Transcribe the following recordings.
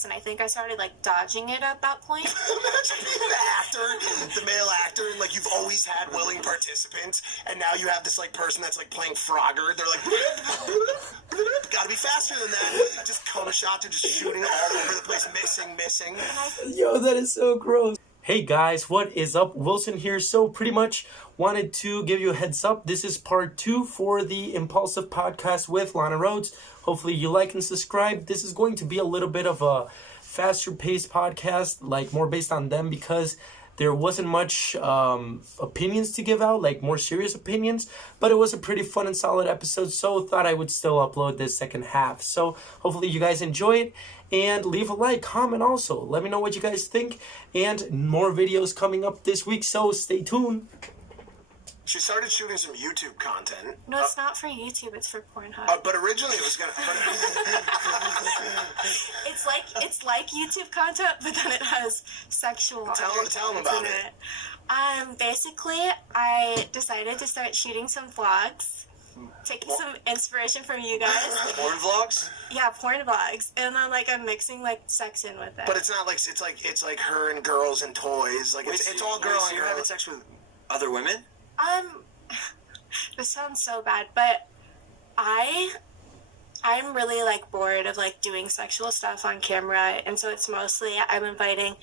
face, and I think I started like dodging it at that point. Imagine being the actor, the male actor, and like you've always had willing participants, and now you have this like person that's like playing Frogger. They're like, gotta be faster than that. Just cone shots are just shooting all over the place, missing. Yo, that is so gross. Hey guys, what is up? Wilson here. So pretty much wanted to give you a heads up. This is part 2 for the Impulsive podcast with Lana Rhodes. Hopefully you like and subscribe. This is going to be a little bit of a faster paced podcast, like more based on them because there wasn't much opinions to give out, like more serious opinions, but it was a pretty fun and solid episode, so thought I would still upload this second half. So hopefully you guys enjoy it, and leave a like, comment also. Let me know what you guys think, and more videos coming up this week, so stay tuned. She started shooting some YouTube content. No, it's not for YouTube. It's for Pornhub. But originally it was gonna. It's like YouTube content, but then it has sexual. Tell them about it. Basically, I decided to start shooting some vlogs, taking some inspiration from you guys. Porn vlogs? Yeah, porn vlogs, and then like I'm mixing like sex in with it. But it's not like it's like her and girls and toys. Like it's all girl and you're girl. having sex with other women? This sounds so bad, but I'm really like bored of like doing sexual stuff on camera, and so it's mostly I'm inviting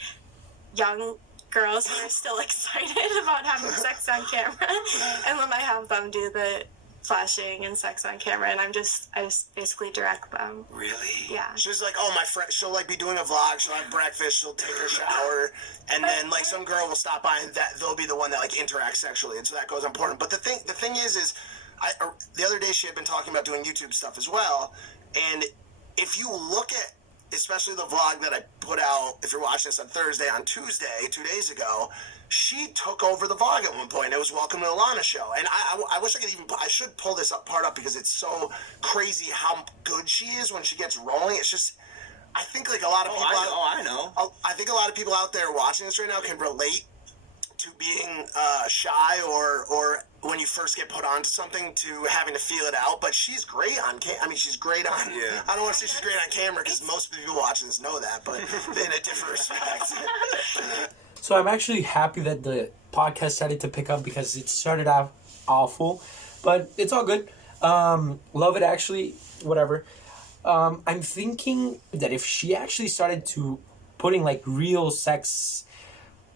young girls who are still excited about having sex on camera, and then I have them do the flashing and sex on camera, and I just basically direct them. Really? Yeah. She's like, oh, my friend, she'll like be doing a vlog, she'll have breakfast, she'll take her shower, and then like some girl will stop by and they'll be the one that like interacts sexually, and so that goes important. But the thing is the other day she had been talking about doing YouTube stuff as well, and if you look at especially the vlog that I put out, if you're watching this on Thursday, on Tuesday, 2 days ago, she took over the vlog at one point. It was Welcome to the Lana Show. And I wish I should pull this part up because it's so crazy how good she is when she gets rolling. It's just, I think like a lot of people... I know. I think a lot of people out there watching this right now can relate to being shy or when you first get put onto something to having to feel it out. But she's great on she's great on... Yeah. I don't want to say she's great on camera because most people watching this know that, but in a different respect. So I'm actually happy that the podcast started to pick up because it started off awful, but it's all good. Love it actually, whatever. I'm thinking that if she actually started to putting like real sex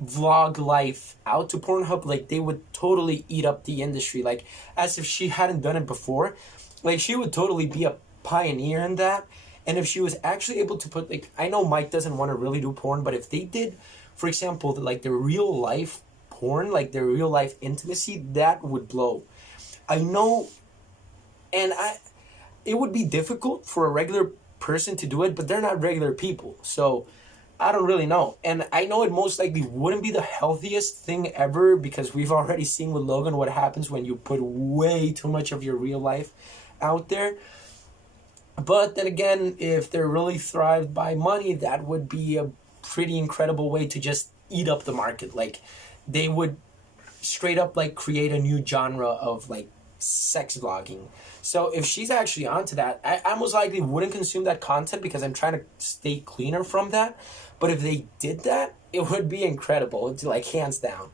vlog life out to Pornhub, like they would totally eat up the industry, like as if she hadn't done it before. Like she would totally be a pioneer in that. And if she was actually able to put, like, I know Mike doesn't want to really do porn, but if they did, for example, like the real life porn, like the real life intimacy, that would blow. I know, and it would be difficult for a regular person to do it, but they're not regular people, so I don't really know. And I know it most likely wouldn't be the healthiest thing ever because we've already seen with Logan what happens when you put way too much of your real life out there. But then again, if they're really thrived by money, that would be a pretty incredible way to just eat up the market. Like they would straight up like create a new genre of like sex vlogging. So if she's actually onto that, I most likely wouldn't consume that content because I'm trying to stay cleaner from that. But if they did that, it would be incredible. It's like hands down.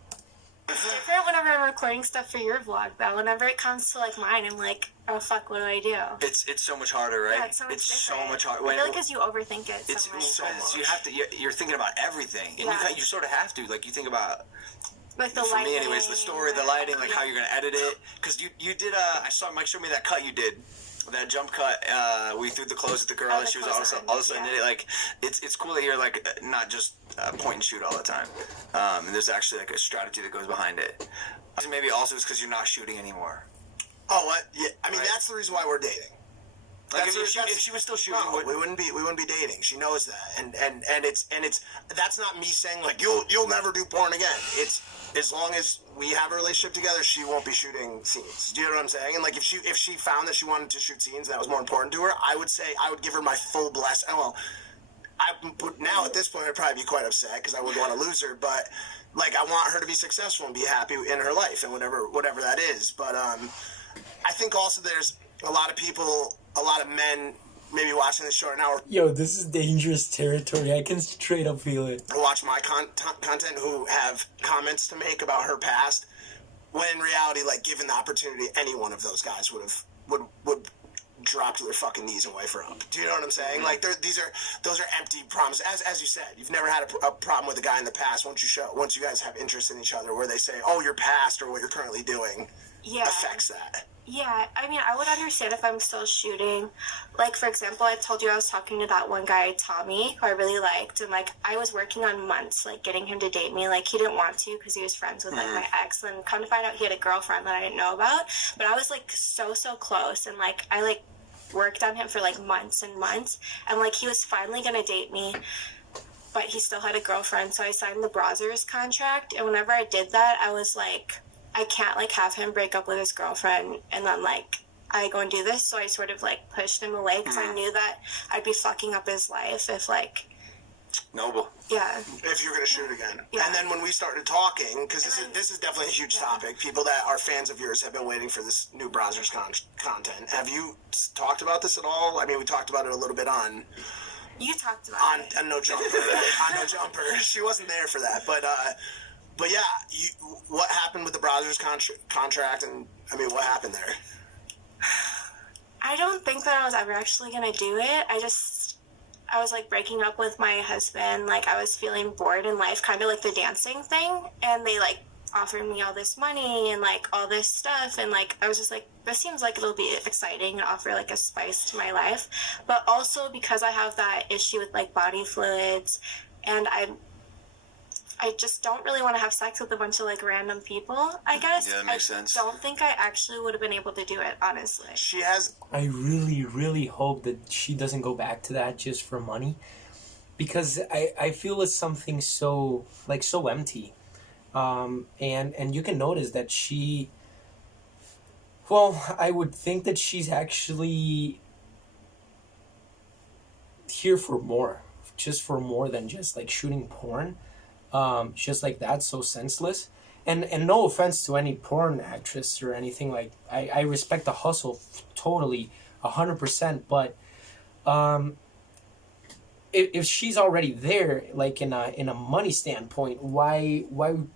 It's different whenever I'm recording stuff for your vlog, though. Whenever it comes to like mine, I'm like, oh fuck, what do I do? It's so much harder, right? Yeah, it's so much different. So much harder. I feel like because you overthink it It's so much. because you have to. You're thinking about everything, and Yeah. you sort of have to. Like you think about. Like the For lighting. me, anyways, the story, the lighting, like how you're gonna edit it. Because you did. I saw Mike show me that cut you did. That jump cut, we threw the clothes at the girl, and she was all of a sudden yeah. in it. Like, it's cool that you're like not just point and shoot all the time. And there's actually like a strategy that goes behind it. Maybe also it's because you're not shooting anymore. Oh, what? Yeah, I mean Right. That's the reason why we're dating. Like if she was still shooting, no, we wouldn't be dating. She knows that, and it's that's not me saying like you'll never do porn again. It's as long as we have a relationship together, she won't be shooting scenes. Do you know what I'm saying? And like if she found that she wanted to shoot scenes that was more important to her, I would say I would give her my full blessing. Well, now at this point I'd probably be quite upset because I wouldn't want to lose her, but like I want her to be successful and be happy in her life and whatever that is. But I think also there's a lot of people, a lot of men maybe watching this show now, Yo, this is dangerous territory. I can straight up feel it. or watch my content who have comments to make about her past, when in reality, like, given the opportunity, any one of those guys would drop to their fucking knees and wife her up. Do you know what I'm saying? Like, those are empty promises. As you said, you've never had a problem with a guy in the past. Once you guys have interest in each other, where they say, "Oh, your past or what you're currently doing affects that." Yeah, I mean, I would understand if I'm still shooting. Like, for example, I told you I was talking to that one guy, Tommy, who I really liked, and, like, I was working on months, like, getting him to date me. Like, he didn't want to because he was friends with, like, my ex, and come to find out he had a girlfriend that I didn't know about. But I was, like, so close, and, like, I, like, worked on him for, like, months and months, and, like, he was finally gonna date me, but he still had a girlfriend, so I signed the Brazzers contract, and whenever I did that, I was, like, I can't, like, have him break up with his girlfriend and then, like, I go and do this. So I sort of, like, pushed him away because I knew that I'd be fucking up his life if, like... Noble. Yeah. If you're going to shoot again. Yeah. And then when we started talking, because this is definitely a huge topic, people that are fans of yours have been waiting for this new Brazzers content. Have you talked about this at all? I mean, we talked about it a little bit on... You talked about it. On No Jumper. On No Jumper. She wasn't there for that, But yeah, what happened with the Brazzers contract, and, I mean, what happened there? I don't think that I was ever actually going to do it. I was, like, breaking up with my husband. Like, I was feeling bored in life, kind of like the dancing thing. And they, like, offered me all this money and, like, all this stuff. And, like, I was just like, this seems like it'll be exciting and offer, like, a spice to my life. But also because I have that issue with, like, body fluids, and I just don't really want to have sex with a bunch of, like, random people, I guess. Yeah, that makes sense. I don't think I actually would have been able to do it, honestly. She has... I really, really hope that she doesn't go back to that just for money. Because I feel it's something so, like, so empty. And you can notice that she... Well, I would think that she's actually here for more. Just for more than just, like, shooting porn. Just like that, so senseless. And no offense to any porn actress or anything, like, I respect the hustle totally, 100%, but if she's already there, like, in a money standpoint, why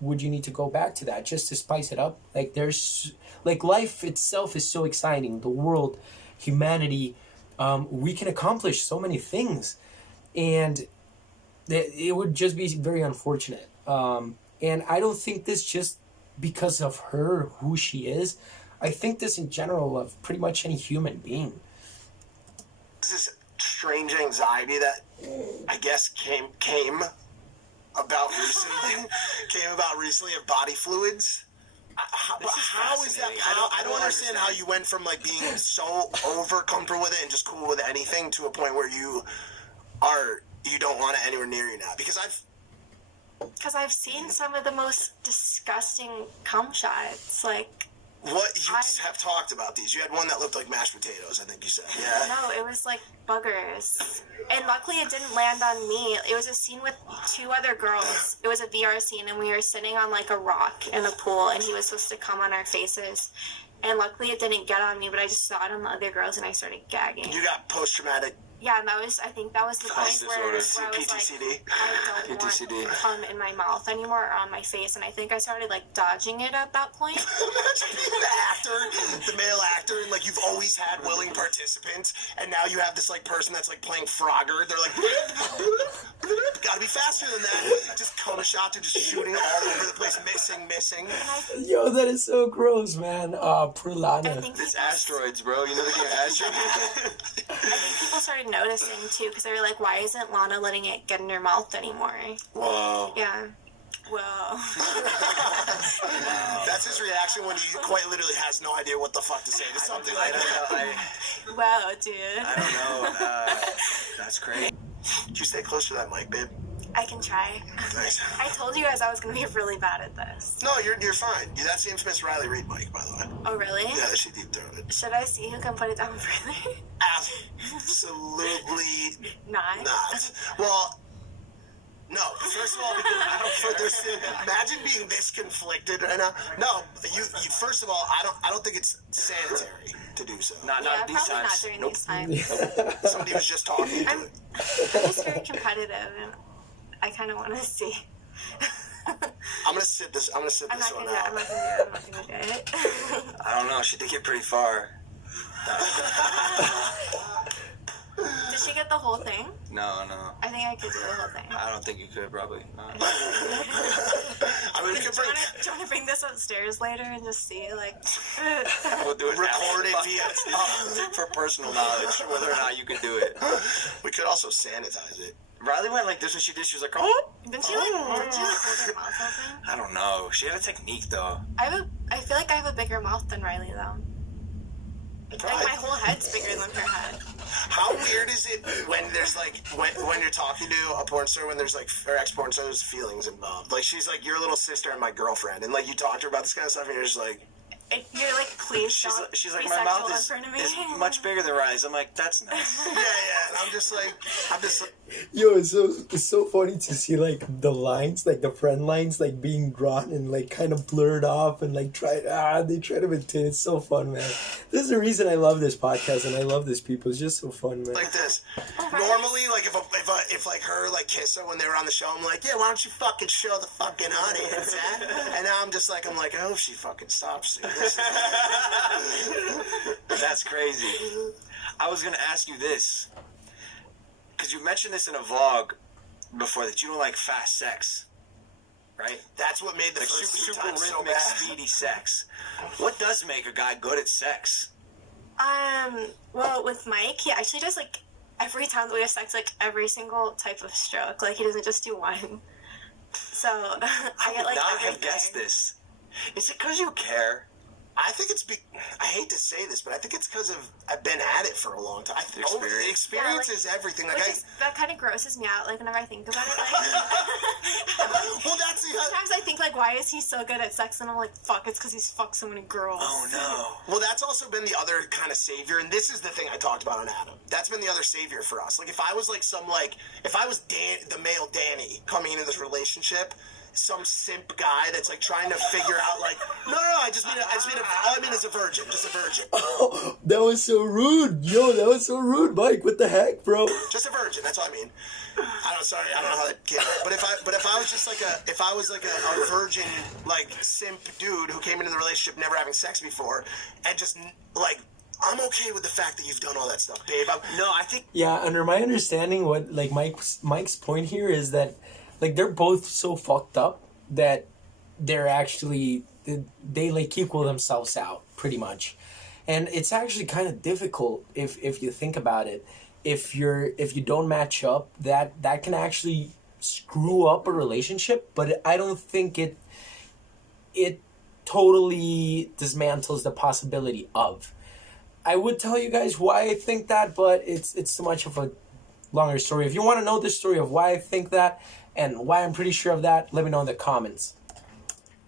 would you need to go back to that just to spice it up? Like, there's, like, life itself is so exciting, the world, humanity, we can accomplish so many things, and it would just be very unfortunate. And I don't think this just because of her, who she is. I think this in general of pretty much any human being. This strange anxiety that I guess came about recently of body fluids. How is that? I don't understand how you went from, like, being so over comfortable with it and just cool with anything to a point where you don't want it anywhere near you now. Because I've seen some of the most disgusting cum shots, like... What? You have talked about these. You had one that looked like mashed potatoes, I think you said. Yeah. No, it was like buggers. And luckily it didn't land on me. It was a scene with two other girls. It was a VR scene, and we were sitting on, like, a rock in a pool, and he was supposed to come on our faces. And luckily it didn't get on me, but I just saw it on the other girls, and I started gagging. You got post-traumatic... Yeah, and I think that was the point where I was PTCD. like, I don't want cum in my mouth anymore or on my face, and I think I started, like, dodging it at that point. Imagine being the male actor, and, like, you've always had willing participants, and now you have this, like, person that's, like, playing Frogger. They're like, gotta be faster than that. Just cum shots are just shooting all over the place, missing. Yo, that is so gross, man. Poor Lana. It's asteroids, bro. You know the game Asteroids? I think people started noticing too, because they were like, why isn't Lana letting it get in her mouth anymore? Whoa. Yeah. Whoa. That's his reaction when he quite literally has no idea what the fuck to say to something like that. Wow, dude. I don't know. That's crazy. Did you stay close to that mic, babe? I can try. Nice. I told you guys I was going to be really bad at this. No, you're fine. That's Ian Smith's Riley Reid mic, by the way. Oh, really? Yeah, she deep-throated. Should I see who can put it down further? Absolutely not. Well, No, first of all, because I don't. Imagine being this conflicted right now. No, you. First of all, I don't think it's sanitary to do so. Not these probably times. not during Nope. these times. Somebody was just talking. I'm just very competitive, and I kind of want to see. I'm gonna sit this. I'm gonna sit I'm this not one gonna. out. I'm not gonna do it. I don't know. She did get pretty far. Did she get the whole thing? No. I think I could do the whole thing. I don't think you could, probably. No. I mean, we could Do you want to bring this upstairs later and just see, like... We'll do it record it now. via For personal knowledge, whether or not you could do it. We could also sanitize it. Riley went like this when she did. She was like, oh. Didn't she, like, hold her mouth open? I don't know. She had a technique, though. I feel like I have a bigger mouth than Riley, though. Like, my whole head's bigger than her head. How weird is it when there's like when you're talking to a porn star, when there's like, or ex-porn star, there's feelings involved. Like, she's like your little sister and my girlfriend, and like you talk to her about this kind of stuff, and you're just like, You're like, please don't She's be like, my sexual mouth in is front of me. much bigger than Riley's. I'm like, that's nice. yeah. And I'm just like, Yo, it's so funny to see like the lines, like the friend lines, like being drawn and like kind of blurred off and like they try to maintain. It's so fun, man. This is the reason I love this podcast and I love this people. It's just so fun, man. like this. Normally, like if like her like kiss her when they were on the show, I'm like, yeah, why don't you fucking show the fucking audience that? And now I'm like, I hope she fucking stops doing this. That's crazy. I was going to ask you this. Because you mentioned this in a vlog before, that you don't like fast sex. Right? That's what made the Like first two super times so rhythmic, bad. speedy sex. What does make a guy good at sex? Well, with Mike, he actually does, like, every time that we have sex, like, every single type of stroke. Like, he doesn't just do one. So, I get, like, not everything. have guessed this. Is it because you care? I think I hate to say this, but I think it's because I've been at it for a long time. Experience Yeah, like, is everything. Like that kind of grosses me out. Like, whenever I think about it, like, well, that's the. sometimes I think, like, why is he so good at sex? And I'm like, fuck, it's because he's fucked so many girls. Oh, no. Well, that's also been the other kind of savior, and this is the thing I talked about on Adam. That's been the other savior for us. Like, if I was like if I was the male Danny coming into this relationship, some simp guy that's like trying to figure out like, no, I just mean all I mean is a virgin, just a virgin. Oh, that was so rude. Yo, that was so rude, Mike. What the heck, bro? Just a virgin. That's all I mean. I don't know how that came out. But if I was just like a virgin, like, simp dude who came into the relationship never having sex before, and just like, I'm okay with the fact that you've done all that stuff, babe. I think... Yeah, under my understanding, what like Mike's point here is that like they're both so fucked up that they're actually they like equal themselves out pretty much, and it's actually kind of difficult if you think about it. If you don't match up, that can actually screw up a relationship. But I don't think it totally dismantles the possibility of. I would tell you guys why I think that, but it's too much of a longer story. If you want to know the story of why I think that and why I'm pretty sure of that, let me know in the comments.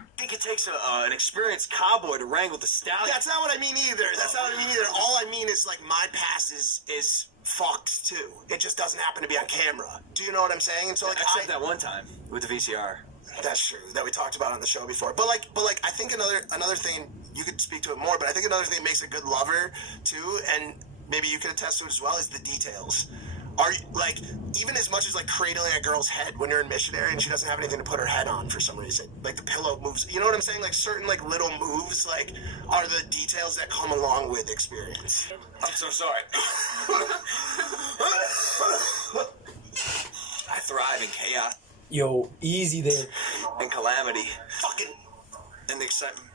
I think it takes an experienced cowboy to wrangle the stallion. That's not what I mean either. All I mean is like my past is fucked too. It just doesn't happen to be on camera. Do you know what I'm saying? And so like Except that one time with the VCR. That's true, that we talked about on the show before. But like I think another thing, you could speak to it more, but I think another thing that makes a good lover too, and maybe you can attest to it as well, is the details. Are you, like, even as much as like cradling a girl's head when you're in missionary and she doesn't have anything to put her head on for some reason, like the pillow moves, you know what I'm saying? Like certain like little moves like are the details that come along with experience. I'm so sorry. I thrive in chaos Yo, easy there. and calamity Fucking and excitement.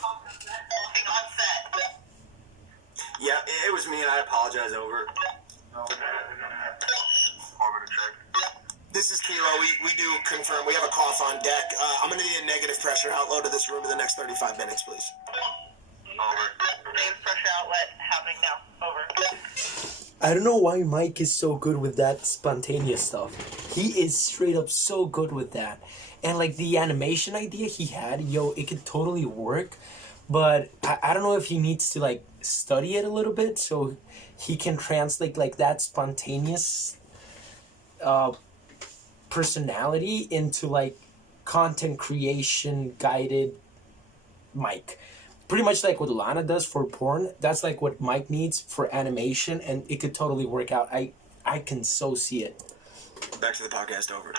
Walking on set. Yeah, it was me, and I apologize over it. This is Kilo. We do confirm. We have a cough on deck. I'm going to need a negative pressure outload to this room in the next 35 minutes, please. Over. Negative pressure outlet happening now. Over. I don't know why Mike is so good with that spontaneous stuff. He is straight up so good with that. And like the animation idea he had, yo, it could totally work. But I don't know if he needs to like study it a little bit so he can translate like that spontaneous personality into like content creation guided Mike. Pretty much like what Lana does for porn, that's like what Mike needs for animation, and it could totally work out. I can so see it. Back to the podcast over.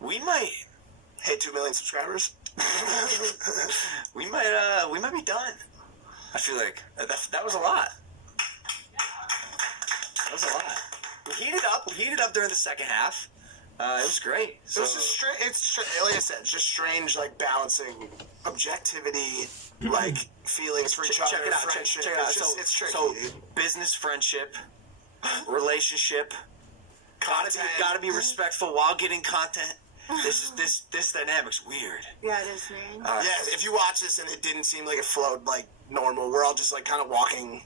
We might Hey, 2 million subscribers. we might be done. I feel like that was a lot. That was a lot. We heated up during the second half. It was great. So, It's just like I said, it's just strange, like balancing objectivity, like feelings for each other, check it out. friendship. Check it out. It's tricky. So business, friendship, relationship. Gotta be respectful while getting content. This dynamic's weird. Yeah, it is weird. Yeah, if you watch this and it didn't seem like it flowed like normal, we're all just like kind of walking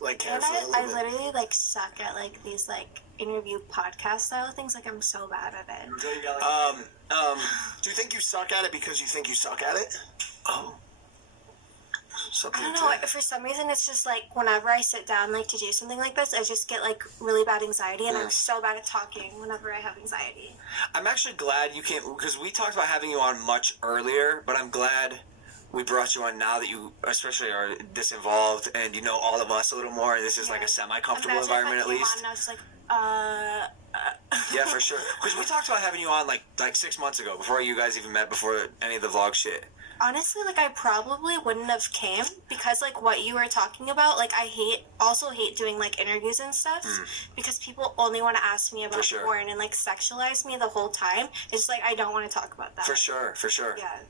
like And carefully. I literally like suck at like these like interview podcast style things. Like I'm so bad at it. Do you think you suck at it because you think you suck at it? Oh. I don't know. For some reason, it's just like whenever I sit down like to do something like this, I just get like really bad anxiety, and I'm so bad at talking whenever I have anxiety. I'm actually glad you came, because we talked about having you on much earlier, but I'm glad we brought you on now that you especially are this involved and you know all of us a little more, and this is like a semi-comfortable environment at least. And I was like, Yeah, for sure. Because we talked about having you on like 6 months ago, before you guys even met, before any of the vlog shit. Honestly, like I probably wouldn't have came because like what you were talking about, like I also hate doing like interviews and stuff because people only want to ask me about porn and like sexualize me the whole time. It's like I don't want to talk about that. For sure. Yeah.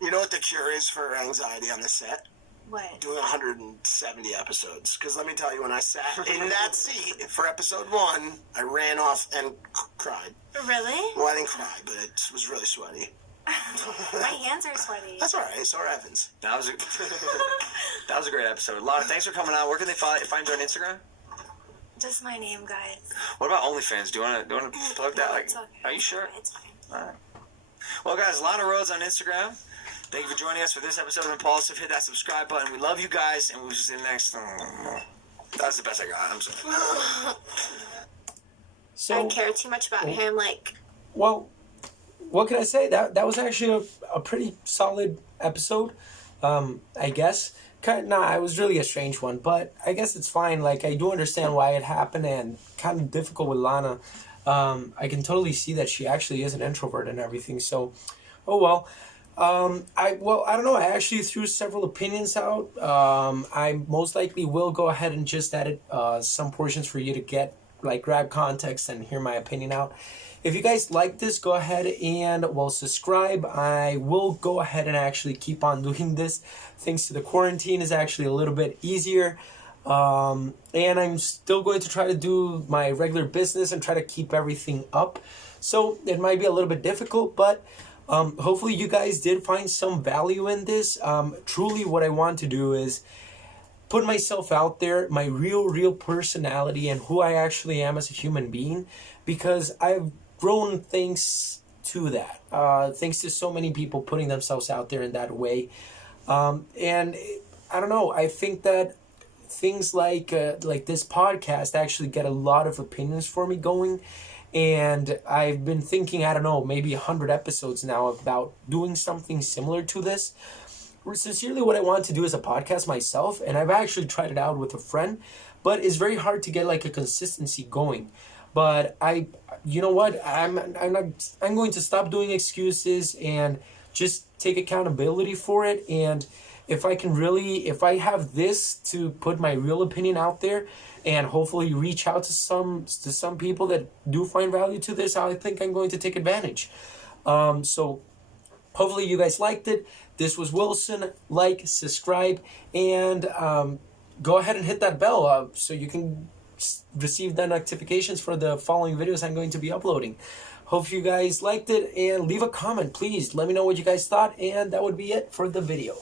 You know what the cure is for anxiety on the set? What? Doing 170 episodes. Because let me tell you, when I sat in that seat for episode 1, I ran off and cried. Really? Well, I didn't cry, but it was really sweaty. My hands are sweaty. That's all right. So are Evan's. That was a great episode. Lana, thanks for coming on. Where can they find you on Instagram? Just my name, guys. What about OnlyFans? Do you want to plug that? No, Like, it's okay. are you sure? It's fine. All right. Well, guys, Lana Rhodes on Instagram. Thank you for joining us for this episode of Impulsive. Hit that subscribe button. We love you guys, and we'll see you next. That's the best I got. I'm sorry. So I care too much about him. Like, well, what can I say? That was actually a pretty solid episode, I guess. It was really a strange one, but I guess it's fine. Like, I do understand why it happened, and kind of difficult with Lana. I can totally see that she actually is an introvert and everything, so, oh well. I don't know. I actually threw several opinions out. I most likely will go ahead and just edit some portions for you to grab context and hear my opinion out. If you guys like this, go ahead and subscribe. I will go ahead and actually keep on doing this. Thanks to the quarantine, is actually a little bit easier. And I'm still going to try to do my regular business and try to keep everything up. So it might be a little bit difficult, but hopefully you guys did find some value in this. Truly what I want to do is put myself out there, my real personality and who I actually am as a human being, because I've grown thanks to that. Thanks to so many people putting themselves out there in that way. And I don't know, I think that things like this podcast actually get a lot of opinions for me going. And I've been thinking, I don't know, maybe 100 episodes now about doing something similar to this. Sincerely, what I want to do is a podcast myself, and I've actually tried it out with a friend, but it's very hard to get like a consistency going. But you know what? I'm going to stop doing excuses and just take accountability for it. And if I have this to put my real opinion out there, and hopefully reach out to some people that do find value to this, I think I'm going to take advantage. So hopefully you guys liked it. This was Wilson. Like, subscribe, and go ahead and hit that bell so you can receive the notifications for the following videos I'm going to be uploading. Hope you guys liked it, and leave a comment, please. Let me know what you guys thought, and that would be it for the video.